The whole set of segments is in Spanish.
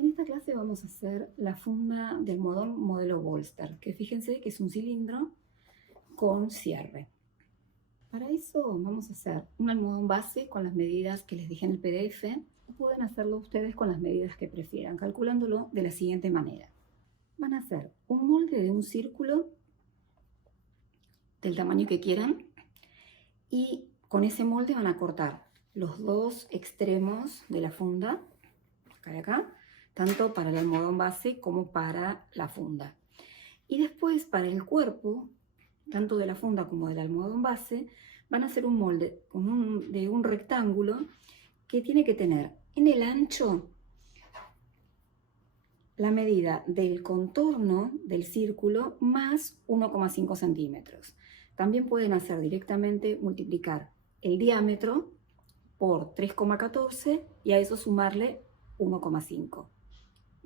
En esta clase vamos a hacer la funda de almohadón modelo Bolster, que fíjense que es un cilindro con cierre. Para eso vamos a hacer un almohadón base con las medidas que les dije en el PDF. Pueden hacerlo ustedes con las medidas que prefieran, calculándolo de la siguiente manera. Van a hacer un molde de un círculo del tamaño que quieran y con ese molde van a cortar los dos extremos de la funda, acá y acá, tanto para el almohadón base como para la funda. Y después para el cuerpo, tanto de la funda como del almohadón base, van a hacer un molde de un rectángulo que tiene que tener en el ancho la medida del contorno del círculo más 1,5 centímetros. También pueden hacer directamente multiplicar el diámetro por 3,14 y a eso sumarle 1,5.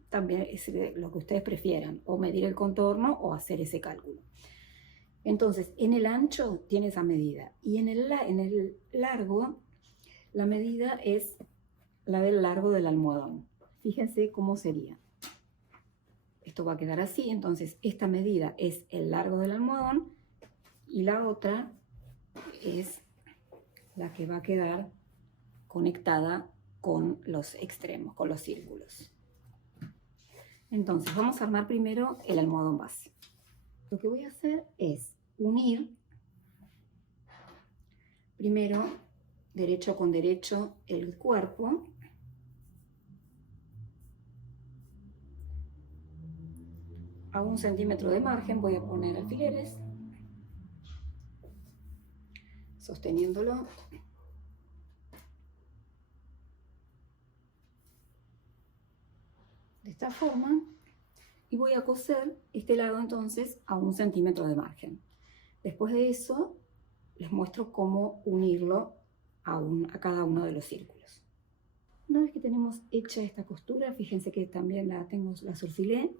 También es lo que ustedes prefieran, o medir el contorno o hacer ese cálculo. Entonces, en el ancho tiene esa medida y en el largo, la medida es la del largo del almohadón. Fíjense cómo sería. Esto va a quedar así, entonces esta medida es el largo del almohadón y la otra es la que va a quedar conectada con los extremos, con los círculos. Entonces vamos a armar primero el almohadón base. Lo que voy a hacer es unir primero derecho con derecho el cuerpo. A 1 centímetro de margen voy a poner alfileres, sosteniéndolo. De esta forma, y voy a coser este lado entonces a 1 centímetro de margen. Después de eso, les muestro cómo unirlo a cada uno de los círculos. Una vez que tenemos hecha esta costura, fíjense que también la surfilé,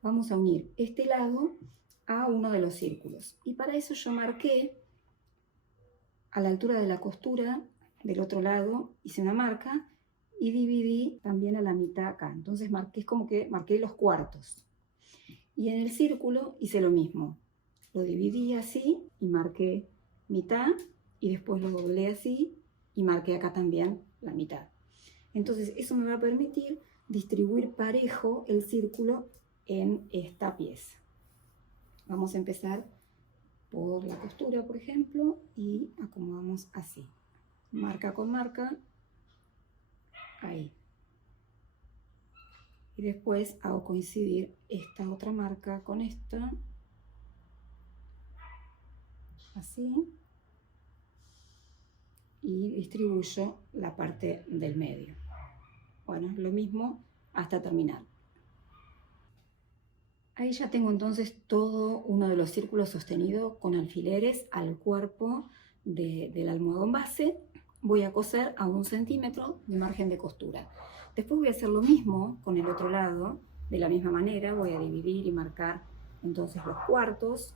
vamos a unir este lado a uno de los círculos. Y para eso yo marqué a la altura de la costura del otro lado, hice una marca y dividí también a la mitad acá. Entonces es como que marqué los cuartos. Y en el círculo hice lo mismo. Lo dividí así y marqué mitad y después lo doblé así y marqué acá también la mitad. Entonces eso me va a permitir distribuir parejo el círculo en esta pieza. Vamos a empezar por la costura, por ejemplo, y acomodamos así. Marca con marca. Ahí. Y después hago coincidir esta otra marca con esta. Así. Y distribuyo la parte del medio. Bueno, lo mismo hasta terminar. Ahí ya tengo entonces todo uno de los círculos sostenido con alfileres al cuerpo del almohadón base. Voy a coser a 1 centímetro de margen de costura. Después voy a hacer lo mismo con el otro lado, de la misma manera, voy a dividir y marcar entonces los cuartos,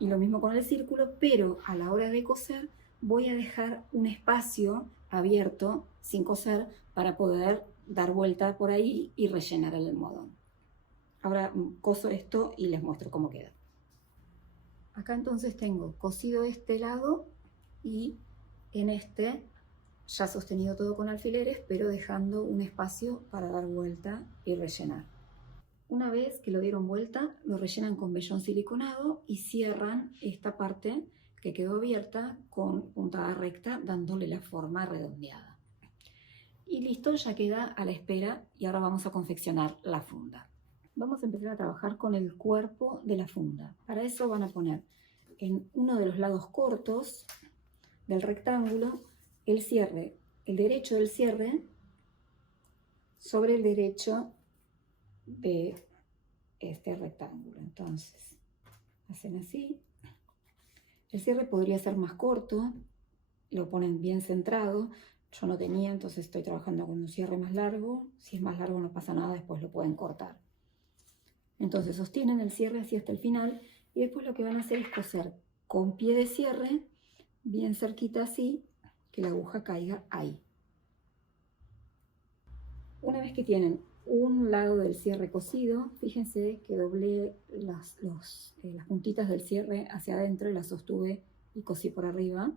y lo mismo con el círculo, pero a la hora de coser voy a dejar un espacio abierto sin coser para poder dar vuelta por ahí y rellenar el almohadón. Ahora coso esto y les muestro cómo queda. Acá entonces tengo cosido este lado y en este ya sostenido todo con alfileres, pero dejando un espacio para dar vuelta y rellenar. Una vez que lo dieron vuelta, lo rellenan con vellón siliconado y cierran esta parte que quedó abierta con puntada recta, dándole la forma redondeada. Y listo, ya queda a la espera y ahora vamos a confeccionar la funda. Vamos a empezar a trabajar con el cuerpo de la funda. Para eso van a poner en uno de los lados cortos del rectángulo el cierre, el derecho del cierre sobre el derecho de este rectángulo. Entonces, hacen así. El cierre podría ser más corto, lo ponen bien centrado. Yo no tenía, entonces estoy trabajando con un cierre más largo. Si es más largo no pasa nada, después lo pueden cortar. Entonces sostienen el cierre así hasta el final y después lo que van a hacer es coser con pie de cierre bien cerquita así, que la aguja caiga ahí. Una vez que tienen un lado del cierre cosido. Fíjense que doblé las puntitas del cierre hacia adentro y las sostuve y cosí por arriba.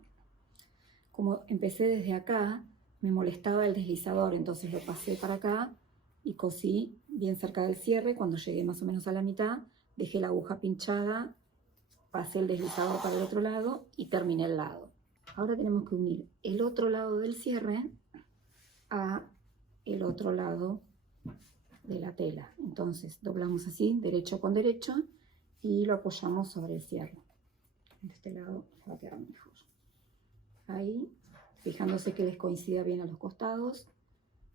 Como empecé desde acá, me molestaba el deslizador, entonces lo pasé para acá y cosí bien cerca del cierre. Cuando llegué más o menos a la mitad, dejé la aguja pinchada, pasé el deslizador para el otro lado y terminé el lado. Ahora tenemos que unir el otro lado del cierre a el otro lado de la tela. Entonces doblamos así, derecho con derecho, y lo apoyamos sobre el cierre. De este lado va a quedar mejor. Ahí, fijándose que les coincida bien a los costados,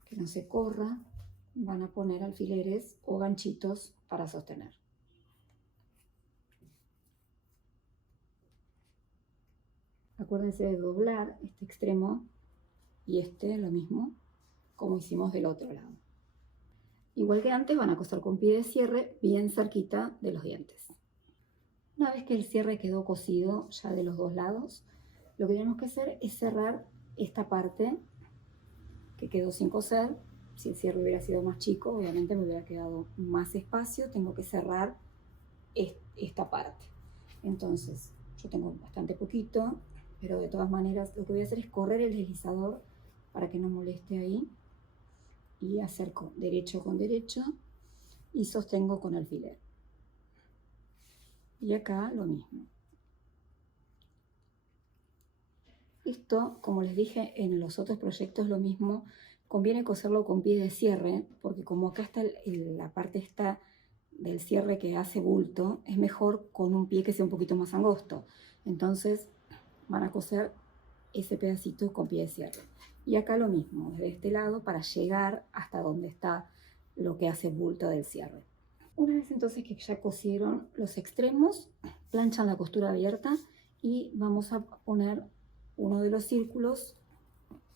que no se corra, van a poner alfileres o ganchitos para sostener. Acuérdense de doblar este extremo y este lo mismo como hicimos del otro lado. Igual que antes, van a coser con pie de cierre bien cerquita de los dientes. Una vez que el cierre quedó cosido ya de los dos lados, lo que tenemos que hacer es cerrar esta parte que quedó sin coser. Si el cierre hubiera sido más chico, obviamente me hubiera quedado más espacio. Tengo que cerrar esta parte. Entonces, yo tengo bastante poquito, pero de todas maneras lo que voy a hacer es correr el deslizador para que no moleste ahí. Y acerco derecho con derecho y sostengo con alfiler. Y acá lo mismo. Esto, como les dije en los otros proyectos, lo mismo, conviene coserlo con pie de cierre, porque como acá está la parte esta del cierre que hace bulto, es mejor con un pie que sea un poquito más angosto. Entonces van a coser ese pedacito con pie de cierre. Y acá lo mismo, desde este lado para llegar hasta donde está lo que hace bulto del cierre. Una vez entonces que ya cosieron los extremos, planchan la costura abierta y vamos a poner uno de los círculos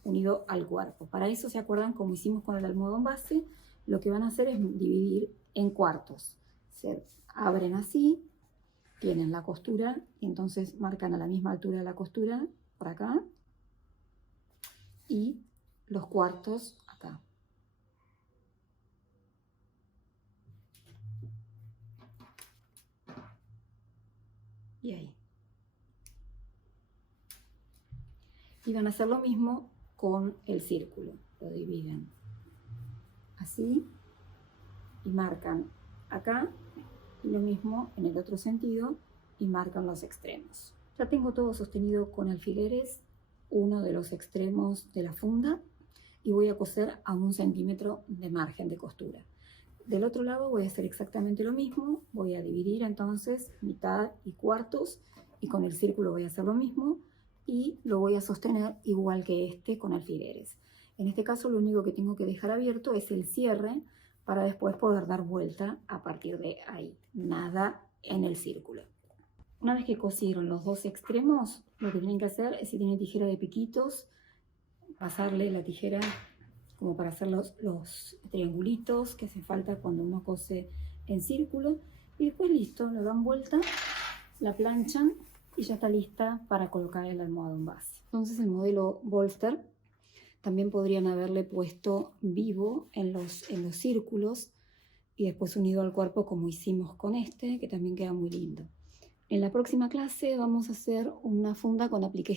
unido al cuerpo. Para eso, ¿se acuerdan? Como hicimos con el almohadón base, lo que van a hacer es dividir en cuartos. Se abren así, tienen la costura, y entonces marcan a la misma altura de la costura, por acá, y los cuartos acá. Y ahí. Y van a hacer lo mismo con el círculo. Lo dividen así y marcan acá, y lo mismo en el otro sentido y marcan los extremos. Ya tengo todo sostenido con alfileres, uno de los extremos de la funda, y voy a coser a 1 centímetro de margen de costura. Del otro lado voy a hacer exactamente lo mismo, voy a dividir entonces mitad y cuartos, y con el círculo voy a hacer lo mismo, y lo voy a sostener igual que este con alfileres. En este caso lo único que tengo que dejar abierto es el cierre para después poder dar vuelta a partir de ahí, nada en el círculo. Una vez que cosieron los dos extremos, lo que tienen que hacer es, si tienen tijera de piquitos, pasarle la tijera como para hacer los triangulitos que hace falta cuando uno cose en círculo, y después listo, lo dan vuelta, la planchan y ya está lista para colocar el almohadón base. Entonces el modelo bolster también podrían haberle puesto vivo en los círculos y después unido al cuerpo como hicimos con este, que también queda muy lindo. En la próxima clase vamos a hacer una funda con aplique